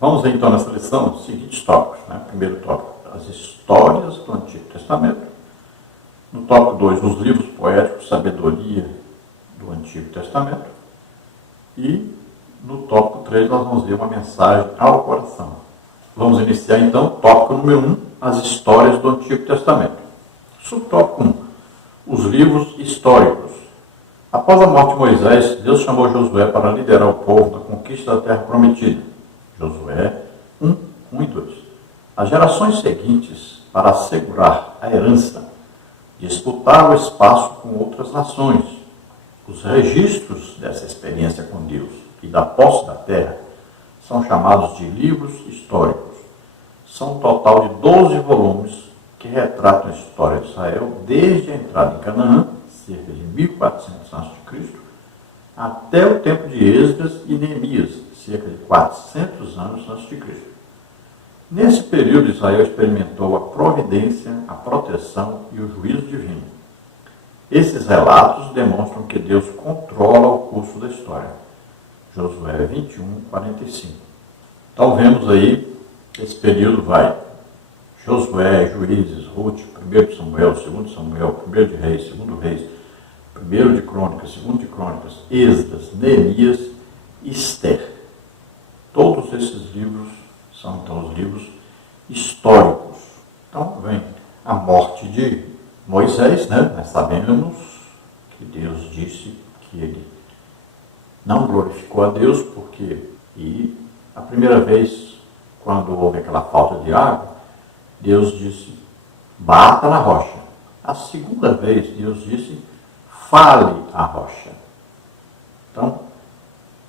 Vamos ver então nessa lição os seguintes tópicos. Primeiro tópico, as histórias do Antigo Testamento. No tópico 2, os livros poéticos, sabedoria do Antigo Testamento. E no tópico 3, nós vamos ver uma mensagem ao coração. Vamos iniciar então o tópico número 1, as histórias do Antigo Testamento. Subtópico 1, os livros históricos. Após a morte de Moisés, Deus chamou Josué para liderar o povo na conquista da terra prometida. Josué 1 e 2. As gerações seguintes, para assegurar a herança, disputaram o espaço com outras nações. Os registros dessa experiência com Deus e da posse da terra são chamados de livros históricos. São um total de 12 volumes que retratam a história de Israel desde a entrada em Canaã, cerca de 1400 a.C., até o tempo de Esdras e Neemias, cerca de 400 anos a.C. Nesse período, Israel experimentou a providência, a proteção e o juízo divino. Esses relatos demonstram que Deus controla o curso da história. Josué 21, 45. Então vemos aí, esse período vai Josué, Juízes, Ruth, 1 de Samuel, 2 Samuel, 1 de Reis, 2 Reis, 1 de Crônicas, 2 de Crônicas, Esdras, Neemias e Esther. Todos esses livros são então os livros históricos. Então vem a morte de Moisés, nós sabemos que Deus disse que ele não glorificou a Deus, e a primeira vez, quando houve aquela falta de água, Deus disse, bata na rocha. A segunda vez, Deus disse, fale a rocha. Então,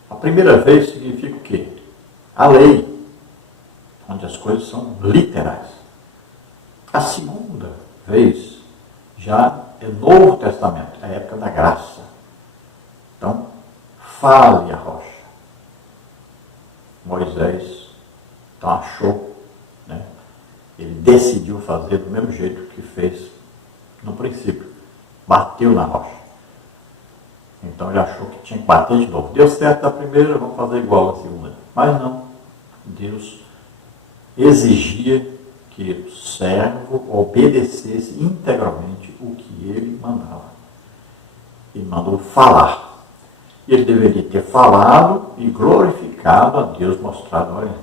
a primeira vez significa o quê? A lei, onde as coisas são literais. A segunda vez já é Novo Testamento, é a época da graça. Então, fale a rocha. Moisés, então, achou, ele decidiu fazer do mesmo jeito que fez no princípio, bateu na rocha. Então ele achou que tinha que bater de novo. Deu certo da primeira, vamos fazer igual na segunda. Mas não. Deus exigia que o servo obedecesse integralmente o que ele mandava. Ele mandou falar. Ele deveria ter falado e glorificado a Deus, mostrado, olha,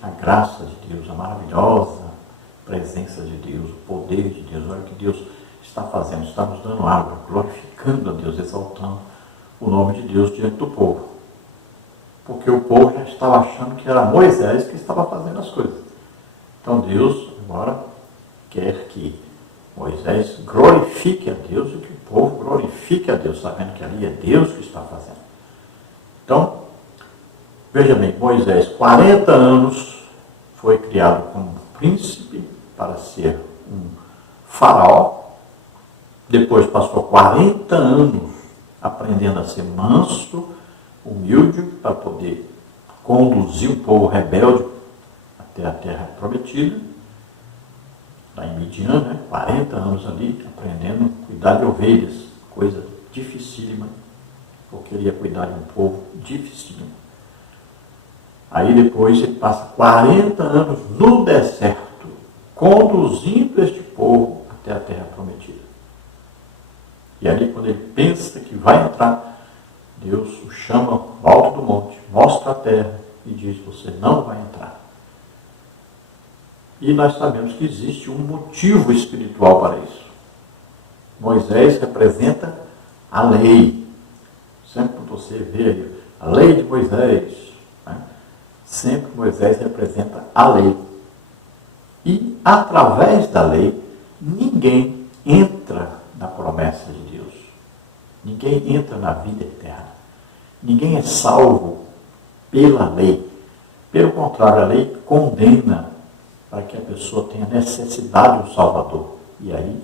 a graça de Deus, a maravilhosa presença de Deus, o poder de Deus, olha o que Deus está fazendo, está nos dando água, glorificando a Deus, exaltando o nome de Deus diante do povo. Porque o povo já estava achando que era Moisés que estava fazendo as coisas. Então Deus agora quer que Moisés glorifique a Deus e que o povo glorifique a Deus, sabendo que ali é Deus que está fazendo. Então, veja bem, Moisés, 40 anos, foi criado como príncipe para ser um faraó. Depois passou 40 anos aprendendo a ser manso, humilde, para poder conduzir um povo rebelde até a terra prometida. Lá em Midian, 40 anos ali, aprendendo a cuidar de ovelhas, coisa dificílima, porque ele ia cuidar de um povo dificílimo. Aí depois ele passa 40 anos no deserto, conduzindo este povo até a terra prometida. E ali quando ele pensa que vai entrar, Deus o chama ao alto do monte, mostra a terra e diz, você não vai entrar. E nós sabemos que existe um motivo espiritual para isso. Moisés representa a lei. Sempre que você vê a lei de Moisés, sempre Moisés representa a lei. E, através da lei, ninguém entra na promessa de Deus. Ninguém entra na vida eterna. Ninguém é salvo pela lei. Pelo contrário, a lei condena para que a pessoa tenha necessidade de um Salvador. E aí,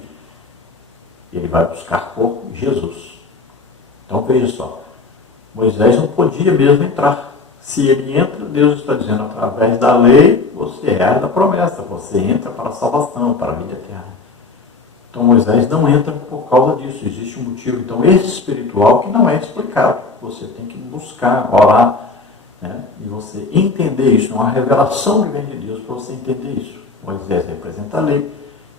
ele vai buscar por Jesus. Então, veja só. Moisés não podia mesmo entrar. Se ele entra, Deus está dizendo, através da lei, você herda a promessa, você entra para a salvação, para a vida eterna. Então Moisés não entra por causa disso, existe um motivo então espiritual que não é explicado. Você tem que buscar, orar, né? E você entender isso, uma revelação que vem de Deus para você entender isso. Moisés representa a lei,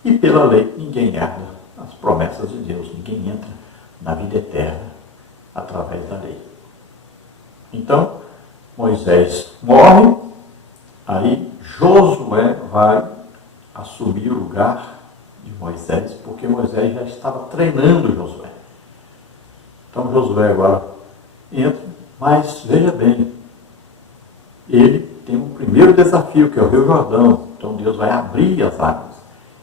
e pela lei ninguém herda as promessas de Deus, ninguém entra na vida eterna através da lei. Então, Moisés morre, aí Josué vai assumir o lugar de Moisés, porque Moisés já estava treinando Josué. Então Josué agora entra, mas veja bem, ele tem um primeiro desafio, que é o Rio Jordão. Então Deus vai abrir as águas.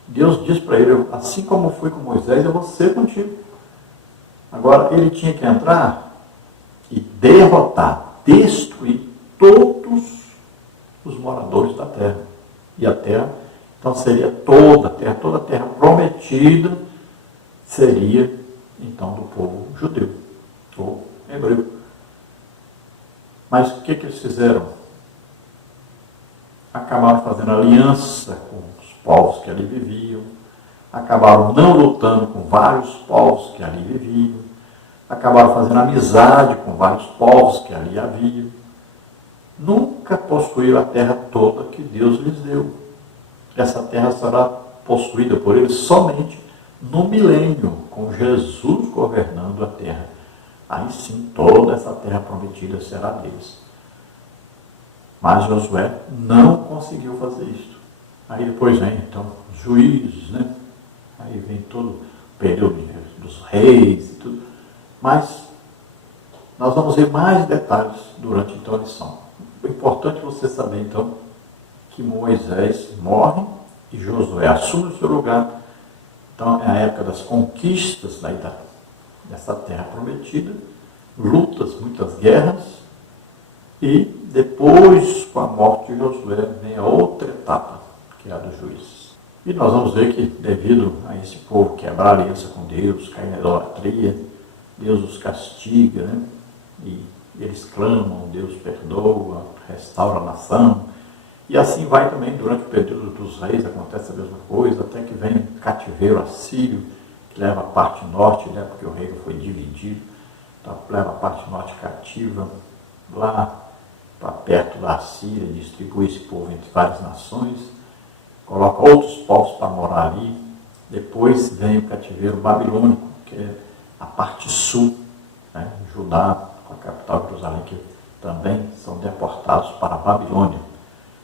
Deus diz para ele, assim como foi com Moisés, eu vou ser contigo. Agora, ele tinha que entrar e derrotar, destruir todos os moradores da terra. E a terra, então seria toda a terra prometida seria, então, do povo judeu, ou hebreu. Mas o que eles fizeram? Acabaram fazendo aliança com os povos que ali viviam, acabaram não lutando com vários povos que ali viviam, acabaram fazendo amizade com vários povos que ali haviam. Nunca possuíram a terra toda que Deus lhes deu. Essa terra será possuída por eles somente no milênio, com Jesus governando a terra. Aí sim, toda essa terra prometida será deles. Mas Josué não conseguiu fazer isso. Aí depois vem, então, os juízes, né? Aí vem todo o período dos reis e tudo. Mas nós vamos ver mais detalhes durante, então, a lição. É importante você saber, então, que Moisés morre e Josué assume o seu lugar. Então, é a época das conquistas dessa terra prometida, lutas, muitas guerras, e depois, com a morte de Josué, vem a outra etapa, que é a dos juízes. E nós vamos ver que, devido a esse povo quebrar a aliança com Deus, cair na idolatria, Deus os castiga, né? E eles clamam, Deus perdoa, restaura a nação. E assim vai também durante o período dos reis, acontece a mesma coisa, até que vem o cativeiro assírio, que leva a parte norte, né? Porque o reino foi dividido, então leva a parte norte cativa, lá para perto da Síria, distribui esse povo entre várias nações, coloca outros povos para morar ali. Depois vem o cativeiro babilônico, que é a parte sul, né? Judá, com a capital Jerusalém, que também são deportados para a Babilônia.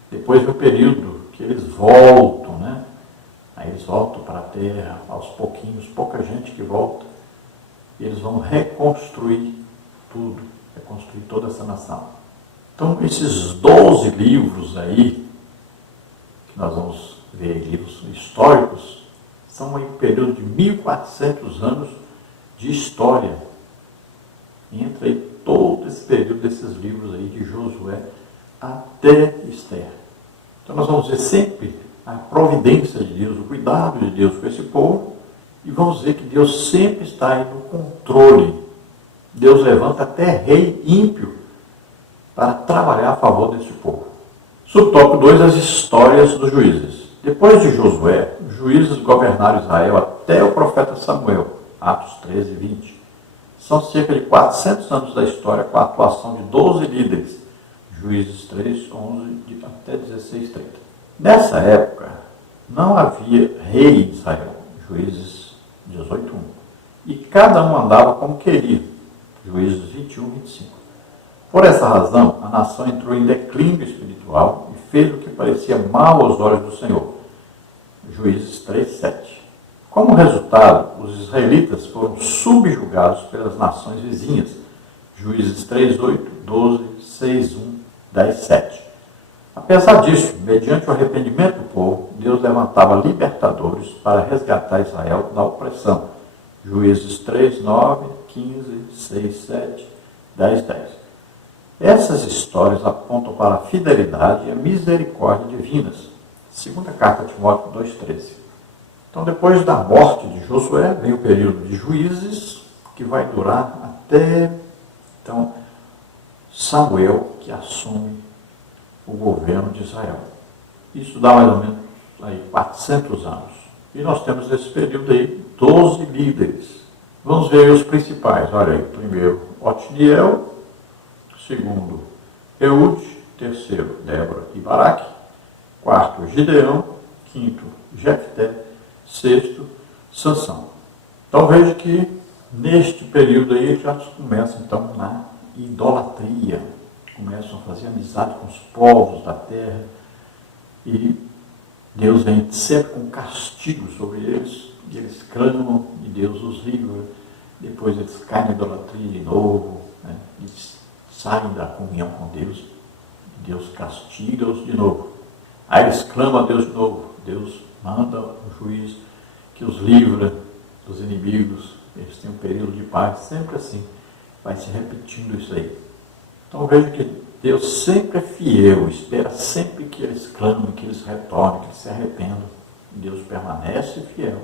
Depois vem o período que eles voltam, né? Aí eles voltam para a terra, aos pouquinhos, pouca gente que volta, e eles vão reconstruir tudo, reconstruir toda essa nação. Então, esses 12 livros aí, que nós vamos ver, livros históricos, são um período de 1400 anos de história. Entra aí todo esse período desses livros aí, de Josué até Esther. Então, nós vamos ver sempre a providência de Deus, o cuidado de Deus com esse povo, e vamos ver que Deus sempre está aí no controle. Deus levanta até rei ímpio para trabalhar a favor desse povo. Subtópico 2, as histórias dos juízes. Depois de Josué, os juízes governaram Israel até o profeta Samuel, Atos 13 e 20. São cerca de 400 anos da história com a atuação de 12 líderes, Juízes 3, 11 até 16, 30. Nessa época, não havia rei em Israel, Juízes 18, 1. E cada um andava como queria, Juízes 21, 25. Por essa razão, a nação entrou em declínio espiritual e fez o que parecia mal aos olhos do Senhor. Juízes 3, 7. Como resultado, os israelitas foram subjugados pelas nações vizinhas. Juízes 3, 8, 12, 6, 1, 10, 7. Apesar disso, mediante o arrependimento do povo, Deus levantava libertadores para resgatar Israel da opressão. Juízes 3, 9, 15, 6, 7, 10, 10. Essas histórias apontam para a fidelidade e a misericórdia divinas. Segunda carta a Timóteo 2,13. Então, depois da morte de Josué, vem o período de juízes, que vai durar até, então, Samuel, que assume o governo de Israel. Isso dá mais ou menos aí 400 anos. E nós temos nesse período aí 12 líderes. Vamos ver os principais. Olha aí, primeiro, Otniel. Segundo, Eude, terceiro, Débora e Baraque, quarto, Gideão, quinto, Jefté, sexto, Sansão. Então veja que neste período aí já começa então na idolatria, começam a fazer amizade com os povos da terra e Deus vem sempre com castigo sobre eles, e eles clamam e Deus os livra, depois eles caem na idolatria de novo, né? Eles saem da comunhão com Deus, e Deus castiga-os de novo. Aí eles clamam a Deus de novo, Deus manda um juiz que os livra dos inimigos, eles têm um período de paz, sempre assim, vai se repetindo isso aí. Então veja que Deus sempre é fiel, espera sempre que eles clamem, que eles retornem, que eles se arrependam. Deus permanece fiel.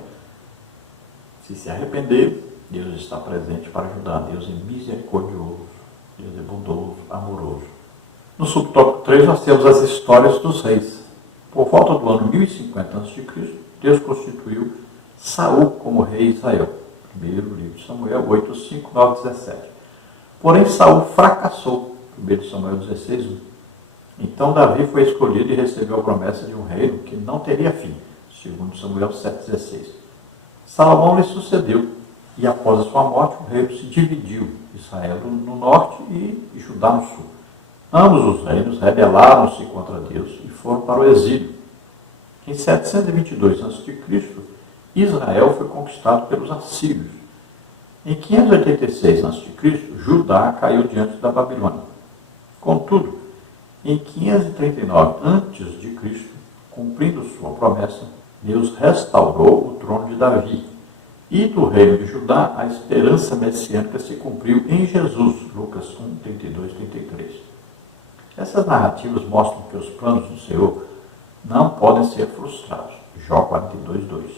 Se arrepender, Deus está presente para ajudar. Deus é misericordioso, Deus é bondoso, amoroso. No subtópico 3 nós temos as histórias dos reis. Por volta do ano 1050 a.C., Deus constituiu Saul como rei de Israel. Primeiro livro de Samuel 8, 5, 9, 17. Porém, Saul fracassou. 1 Samuel 16, 1. Então Davi foi escolhido e recebeu a promessa de um reino que não teria fim. 2 Samuel 7, 16. Salomão lhe sucedeu, e após a sua morte o reino se dividiu, Israel no norte e Judá no sul. Ambos os reinos rebelaram-se contra Deus e foram para o exílio. Em 722 a.C., Israel foi conquistado pelos assírios. Em 586 a.C., Judá caiu diante da Babilônia. Contudo, em 539 a.C., cumprindo sua promessa, Deus restaurou o trono de Davi. E do reino de Judá, a esperança messiânica se cumpriu em Jesus. Lucas 1, 32, 33. Essas narrativas mostram que os planos do Senhor não podem ser frustrados. Jó 42, 2.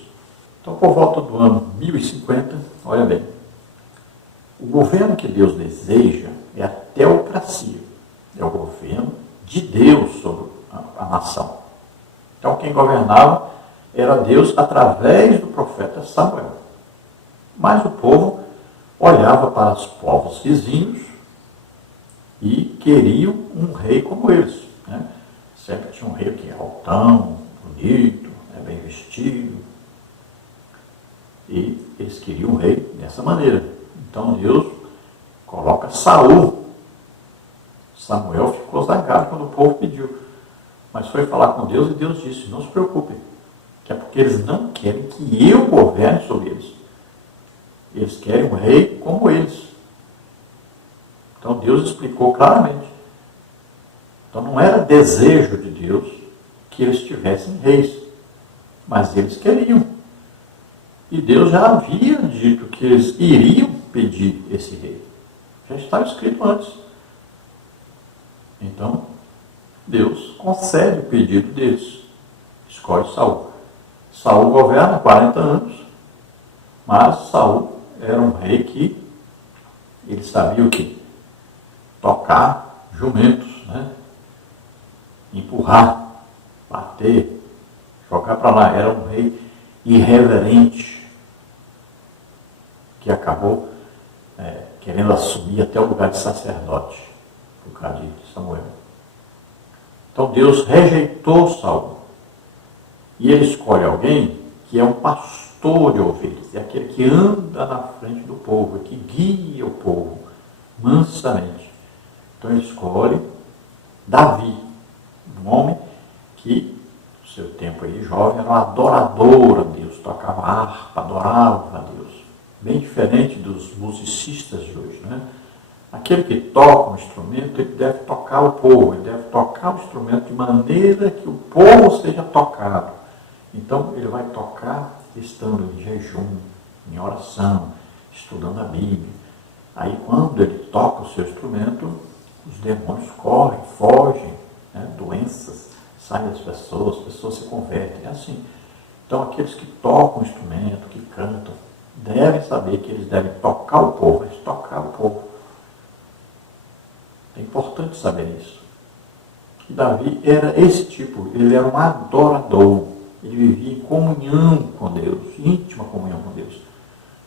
Então, por volta do ano 1050, olha bem, o governo que Deus deseja é a teocracia. É o governo de Deus sobre a nação. Então, quem governava era Deus através do profeta Samuel. Mas o povo olhava para os povos vizinhos e queriam um rei como eles. Né? Sempre tinha um rei que é altão, bonito, bem vestido. E eles queriam um rei dessa maneira. Então Deus coloca Saul. Samuel ficou zangado quando o povo pediu. Mas foi falar com Deus e Deus disse, não se preocupem, que é porque eles não querem que eu governe sobre eles. Eles querem um rei como eles. Então Deus explicou claramente. Então não era desejo de Deus que eles tivessem reis, mas eles queriam. E Deus já havia dito que eles iriam pedir esse rei. Já estava escrito antes. Então, Deus concede o pedido deles. Escolhe Saul. Saul governa 40 anos, mas Saul era um rei que ele sabia o quê? Tocar jumentos, né? Empurrar, bater, jogar para lá. Era um rei irreverente, que acabou querendo assumir até o lugar de sacerdote, por causa de Samuel. Então Deus rejeitou Saul. E ele escolhe alguém que é um pastor de ovelhas, é aquele que anda na frente do povo, que guia o povo mansamente. Então ele escolhe Davi, um homem que, no seu tempo aí jovem, era um adorador a Deus, tocava harpa, adorava a Deus. Bem diferente dos musicistas de hoje, né? Aquele que toca um instrumento, ele deve tocar o povo, ele deve tocar o instrumento de maneira que o povo seja tocado. Então, ele vai tocar estando em jejum, em oração, estudando a Bíblia. Aí, quando ele toca o seu instrumento, os demônios correm, fogem, né? Doenças saem das pessoas, as pessoas se convertem. É assim. Então, aqueles que tocam o instrumento, que cantam, devem saber que eles devem tocar o povo, mas tocar o povo. É importante saber isso. Que Davi era esse tipo, ele era um adorador, ele vivia em comunhão com Deus, íntima comunhão com Deus.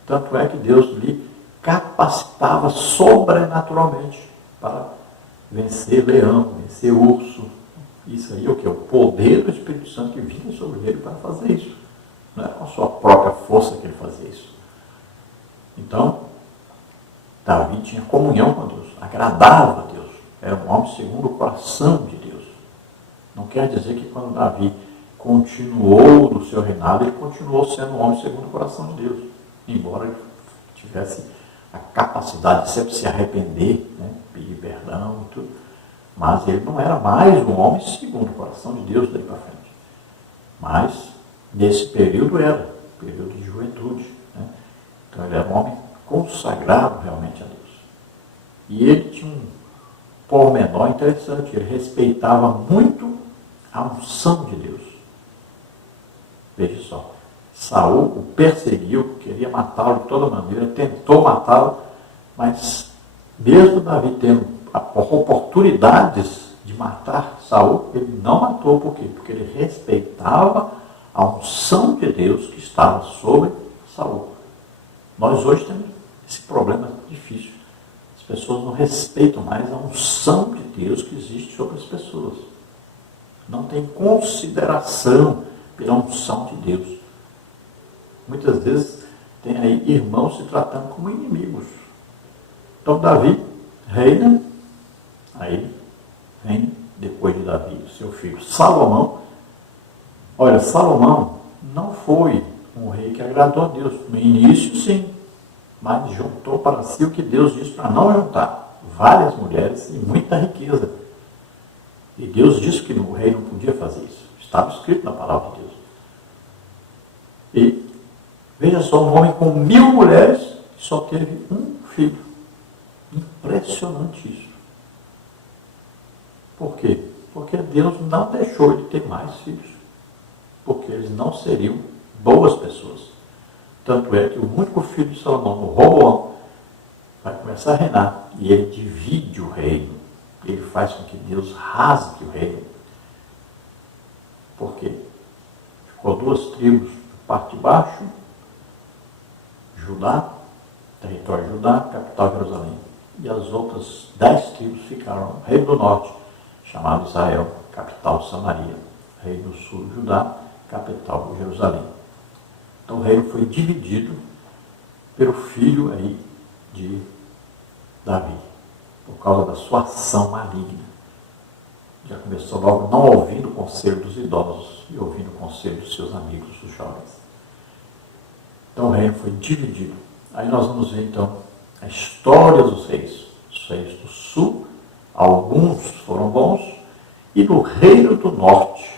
Tanto é que Deus lhe capacitava sobrenaturalmente para vencer leão, vencer urso. Isso aí é o que? O poder do Espírito Santo que vinha sobre ele para fazer isso. Não era com a sua própria força que ele fazia isso. Então, Davi tinha comunhão com Deus, agradava a Deus, era um homem segundo o coração de Deus. Não quer dizer que quando Davi continuou no seu reinado, ele continuou sendo um homem segundo o coração de Deus, embora ele tivesse a capacidade de sempre se arrepender, né, pedir perdão e tudo, mas ele não era mais um homem segundo o coração de Deus daí para frente. Mas, nesse período era, período de juventude, né? Então ele era um homem consagrado realmente a Deus. E ele tinha um pormenor interessante, ele respeitava muito a unção de Deus. Veja só, Saul o perseguiu, queria matá-lo de toda maneira, tentou matá-lo, mas mesmo Davi tendo oportunidades de matar Saul, ele não matou. Por quê? Porque ele respeitava a unção de Deus que estava sobre Saul. Nós hoje temos esse problema difícil. As pessoas não respeitam mais a unção de Deus que existe sobre as pessoas. Não tem consideração pela unção de Deus. Muitas vezes tem aí irmãos se tratando como inimigos. Então Davi reina, aí vem depois de Davi seu filho Salomão. Olha, Salomão não foi um rei que agradou a Deus. No início sim, mas juntou para si o que Deus disse para não juntar: várias mulheres e muita riqueza. E Deus disse que o rei não podia fazer isso. Estava escrito na palavra de Deus. E veja só, um homem com 1000 mulheres que só teve um filho. Impressionante isso. Por quê? Porque Deus não deixou ele ter mais filhos. Porque eles não seriam boas pessoas. Tanto é que o único filho de Salomão, o Roboão, vai começar a reinar. E ele divide o reino. Ele faz com que Deus rasgue o reino. Por quê? Ficou 2 tribos, parte de baixo, Judá, território de Judá, capital Jerusalém. E as outras 10 tribos ficaram no reino do norte, chamado Israel, capital Samaria. Reino do sul, Judá, capital Jerusalém. Então o reino foi dividido pelo filho aí de Davi, por causa da sua ação maligna. Já começou logo não ouvindo o conselho dos idosos e ouvindo o conselho dos seus amigos, dos jovens. Então o reino foi dividido. Aí nós vamos ver então a história dos reis. Os reis do sul, alguns foram bons, e no reino do norte,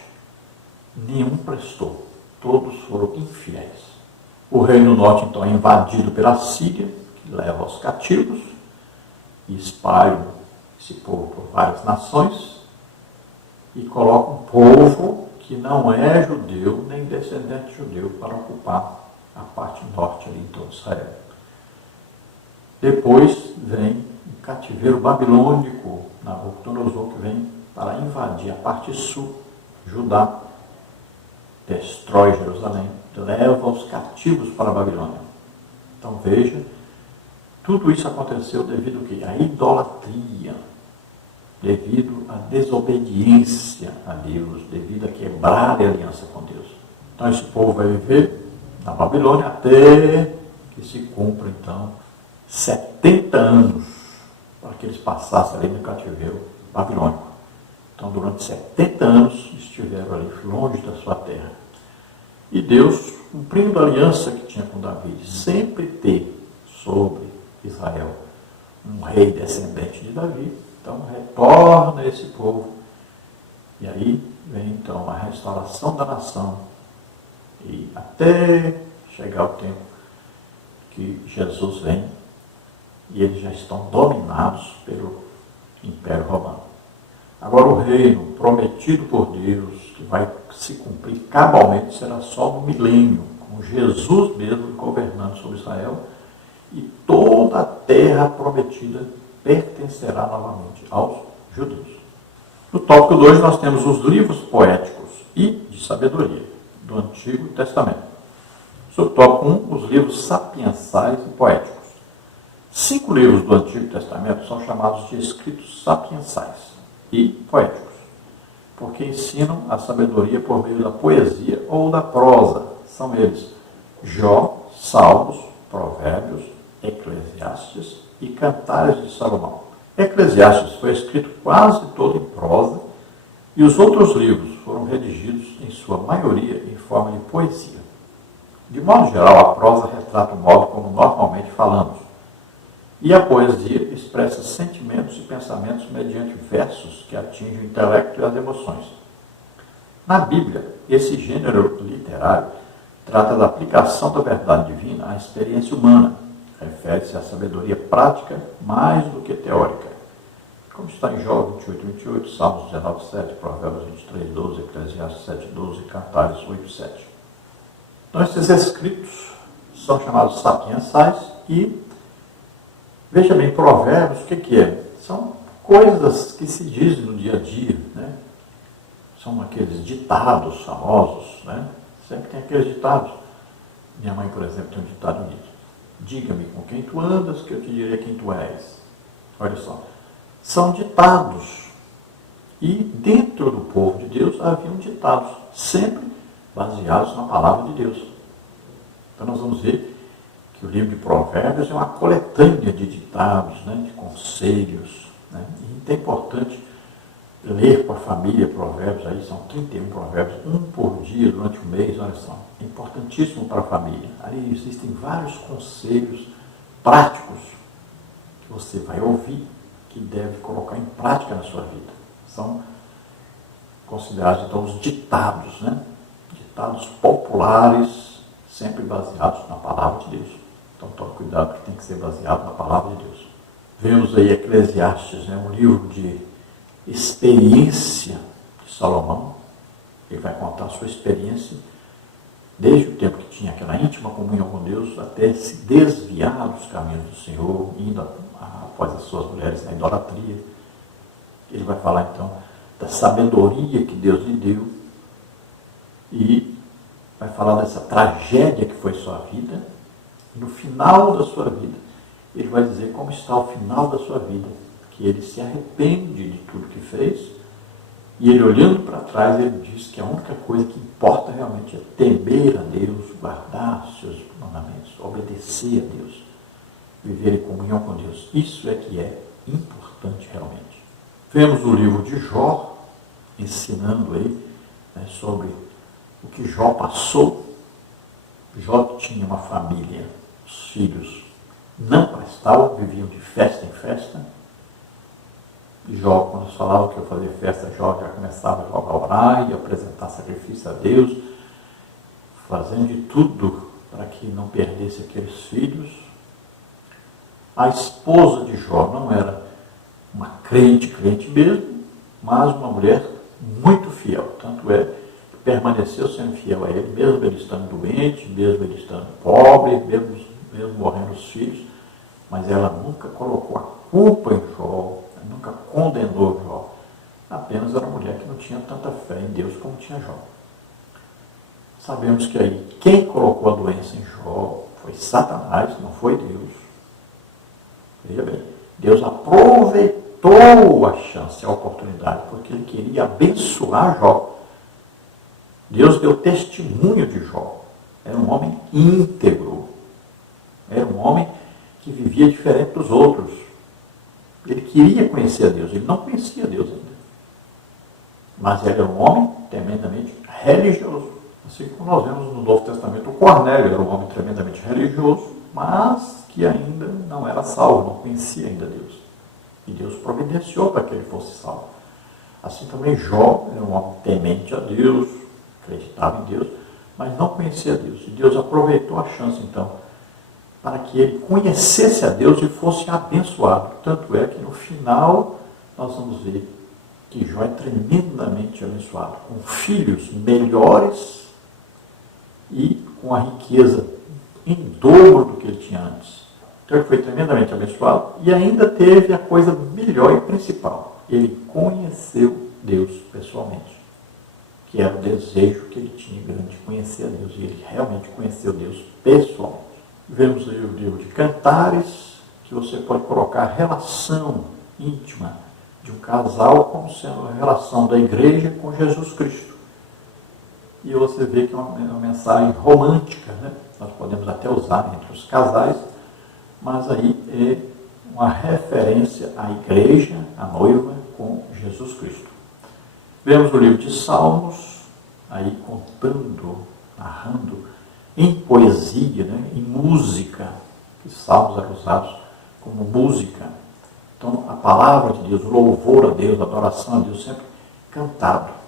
nenhum prestou. Todos foram infiéis. O reino do norte então é invadido pela Síria, que leva aos cativos, e espalha esse povo por várias nações, e coloca um povo que não é judeu, nem descendente judeu, para ocupar a parte norte ali, então, de Israel. Depois vem o cativeiro babilônico, Nabucodonosor, que vem para invadir a parte sul, Judá, destrói Jerusalém, leva os cativos para a Babilônia. Então veja, tudo isso aconteceu devido ao quê? À idolatria, devido à desobediência a Deus, devido a quebrar a aliança com Deus. Então esse povo vai viver na Babilônia até que se cumpra então 70 anos para que eles passassem ali no cativeiro babilônico. Então durante 70 anos estiveram ali longe da sua terra. E Deus, cumprindo a aliança que tinha com Davi, sempre ter sobre Israel um rei descendente de Davi, então retorna esse povo. E aí vem então a restauração da nação. E até chegar o tempo que Jesus vem, e eles já estão dominados pelo Império Romano. Agora o reino prometido por Deus, que vai se cumprir cabalmente, será só no milênio, com Jesus mesmo governando sobre Israel, e toda a terra prometida pertencerá novamente aos judeus. No tópico 2 nós temos os livros poéticos e de sabedoria do Antigo Testamento. Sobre o tópico 1, os livros sapiensais e poéticos. 5 livros do Antigo Testamento são chamados de escritos sapiensais e poéticos, porque ensinam a sabedoria por meio da poesia ou da prosa. São eles Jó, Salmos, Provérbios, Eclesiastes e Cantares de Salomão. Eclesiastes foi escrito quase todo em prosa e os outros livros foram redigidos, em sua maioria, em forma de poesia. De modo geral, a prosa retrata o modo como normalmente falamos, e a poesia expressa sentimentos e pensamentos mediante versos que atingem o intelecto e as emoções. Na Bíblia, esse gênero literário trata da aplicação da verdade divina à experiência humana, refere-se à sabedoria prática mais do que teórica, como está em Jó 28:28, Salmos 19:7, Provérbios 23:12, Eclesiastes 7:12 e Cantares 8:7. Então, esses escritos são chamados sapiensais e, veja bem, provérbios, o que é? São coisas que se dizem no dia a dia, né? São aqueles ditados famosos, né? Sempre tem aqueles ditados. Minha mãe, por exemplo, tem um ditado bonito. Diga-me com quem tu andas, que eu te direi quem tu és. Olha só. São ditados. E dentro do povo de Deus haviam ditados, sempre baseados na palavra de Deus. Então nós vamos ver que o livro de Provérbios é uma coletânea de ditados, né, de conselhos. Né? E é importante ler com a família Provérbios, aí são 31 provérbios, um por dia durante o mês, olha só. É importantíssimo para a família. Ali existem vários conselhos práticos que você vai ouvir, que deve colocar em prática na sua vida. São considerados, então, os ditados, né? Ditados populares, sempre baseados na palavra de Deus. Então, tome cuidado que tem que ser baseado na palavra de Deus. Vemos aí Eclesiastes, né? Um livro de experiência de Salomão. Ele vai contar a sua experiência desde o tempo que tinha aquela íntima comunhão com Deus até se desviar dos caminhos do Senhor, indo após as suas mulheres na idolatria. Ele vai falar então da sabedoria que Deus lhe deu e vai falar dessa tragédia que foi sua vida. E no final da sua vida, ele vai dizer como está o final da sua vida, que ele se arrepende de tudo que fez. E ele, olhando para trás, ele diz que a única coisa que importa realmente é temer a Deus, guardar os seus mandamentos, obedecer a Deus, viver em comunhão com Deus. Isso é que é importante realmente. Vemos o livro de Jó, ensinando aí, né, sobre o que Jó passou. Jó tinha uma família, os filhos não prestavam, viviam de festa em festa. Jó, quando falava que eu fazia festa, Jó já começava a orar e apresentar sacrifício a Deus, fazendo de tudo para que não perdesse aqueles filhos. A esposa de Jó não era uma crente mesmo, mas uma mulher muito fiel. Tanto é que permaneceu sendo fiel a ele, mesmo ele estando doente, mesmo ele estando pobre, mesmo morrendo os filhos, mas ela nunca colocou a culpa em Jó, nunca condenou Jó. Apenas era uma mulher que não tinha tanta fé em Deus como tinha Jó. Sabemos que aí quem colocou a doença em Jó foi Satanás, não foi Deus. Veja bem, Deus aproveitou a chance, a oportunidade, porque ele queria abençoar Jó. Deus deu testemunho de Jó. Era um homem íntegro. Era um homem que vivia diferente dos outros. Ele queria conhecer a Deus, ele não conhecia Deus ainda. Mas ele era um homem tremendamente religioso. Assim como nós vemos no Novo Testamento, o Cornélio era um homem tremendamente religioso, mas que ainda não era salvo, não conhecia ainda Deus. E Deus providenciou para que ele fosse salvo. Assim também Jó era um homem temente a Deus, acreditava em Deus, mas não conhecia Deus. E Deus aproveitou a chance, então, para que ele conhecesse a Deus e fosse abençoado. Tanto é que no final nós vamos ver que Jó é tremendamente abençoado, com filhos melhores e com a riqueza em dobro do que ele tinha antes. Então ele foi tremendamente abençoado e ainda teve a coisa melhor e principal. Ele conheceu Deus pessoalmente, que era o desejo que ele tinha grande de conhecer a Deus. E ele realmente conheceu Deus pessoalmente. Vemos aí o livro de Cantares, que você pode colocar a relação íntima de um casal como sendo a relação da igreja com Jesus Cristo. E você vê que é uma mensagem romântica, né? Nós podemos até usar entre os casais, mas aí é uma referência à igreja, à noiva, com Jesus Cristo. Vemos o livro de Salmos, aí contando, narrando, em poesia, né? Em música, que salmos eram usados como música. Então, a palavra de Deus, o louvor a Deus, a adoração a Deus, sempre cantado.